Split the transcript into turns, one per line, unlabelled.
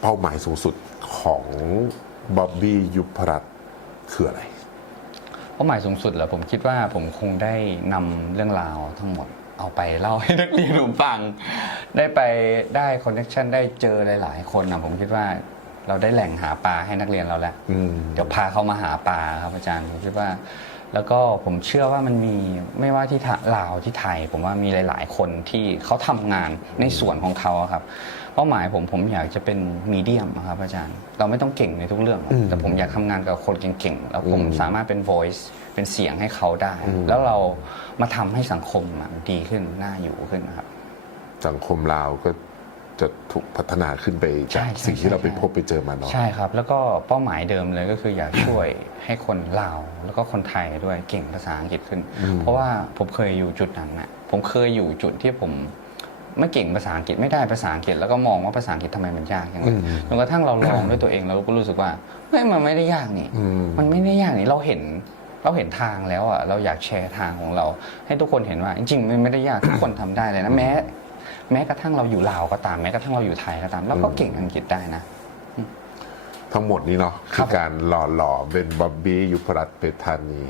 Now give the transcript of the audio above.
เป้าหมายสูงสุดของบ๊อบบี้ยุพรัตน์คืออะไร
เป้าหมายสูงสุดเหรอผมคิดว่าผมคงได้นำเรื่องราวทั้งหมดเอาไปเล่าให้นักเรียนผมฟัง ได้ไปได้คอนเนคชันได้เจอหลาย ๆ คนนะผมคิดว่าเราได้แหล่งหาปลาให้นักเรียนเราแล้ว
อืม
เดี๋ยวพาเขามาหาปลาครับอาจารย์ผมคิดว่า แล้วก็ผมเชื่อว่ามันมีไม่ว่าที่ทะลาวที่ไทย ผมว่ามีหลาย ๆ คนที่เขาทำงานในส่วนของเขาอะครับเป้าหมายผมผมอยากจะเป็นมีเดียมครับอาจารย์ เราไม่ต้องเก่งในทุกเรื่องหรอก
อืม
แต่ผมอยากทำงานกับคนเก่งๆ แล้วผม
อืม
สามารถเป็น voice เป็นเสียงให้เขาได้
อืม
แล้วเรามาทำให้สังคมอะดีขึ้นน่าอยู่ขึ้นนะครับ
สังคมลาวก็ จะถูกพัฒนาขึ้นไป
ใช่
จาก
ใช่
สิ่งที่เรา
ใช่
ไปพบไปเจอมาเนาะ
ใช่ครับ แล้วก็เป้าหมายเดิมเลยก็คืออยากช่วยให้คนลาวแล้วก็คนไทยด้วยเก่งภาษาอังกฤษขึ้น
อืม
เพราะว่าผมเคยอยู่จุดนั้นนะผมเคยอยู่จุดที่ผมไม่เก่งภาษาอังกฤษไม่ได้ภาษาอังกฤษแล้วก็มองว่าภาษาอังกฤษทำไมมันยากอย่าง
อื
นั้น
ม
จนกระทั่งเราลองด้วยตัวเองเราก็รู้สึกว่าเฮ้ยมันไม่ได้ยากนี่
อืม
มันไม่ได้ยากนี่เราเห็นเราเห็นทางแล้วอะเราอยากแชร์ทางของเรา ให้ทุกคนเห็นว่า จริงๆมันไม่ได้ยาก ทุกคนทำได้เลยนะแม้ แม้กระทั่งเราอยู่ลาวก็ตาม แม้กระทั่งเราอยู่ไทยก็ตามเราก็เก่งอังกฤษได้นะ
ทั้งหมดนี้เนาะ
ครั
คื
บ
อการหล่อหล่อเป็นบ๊อบบี้ยุพรัตน์เพชรธานี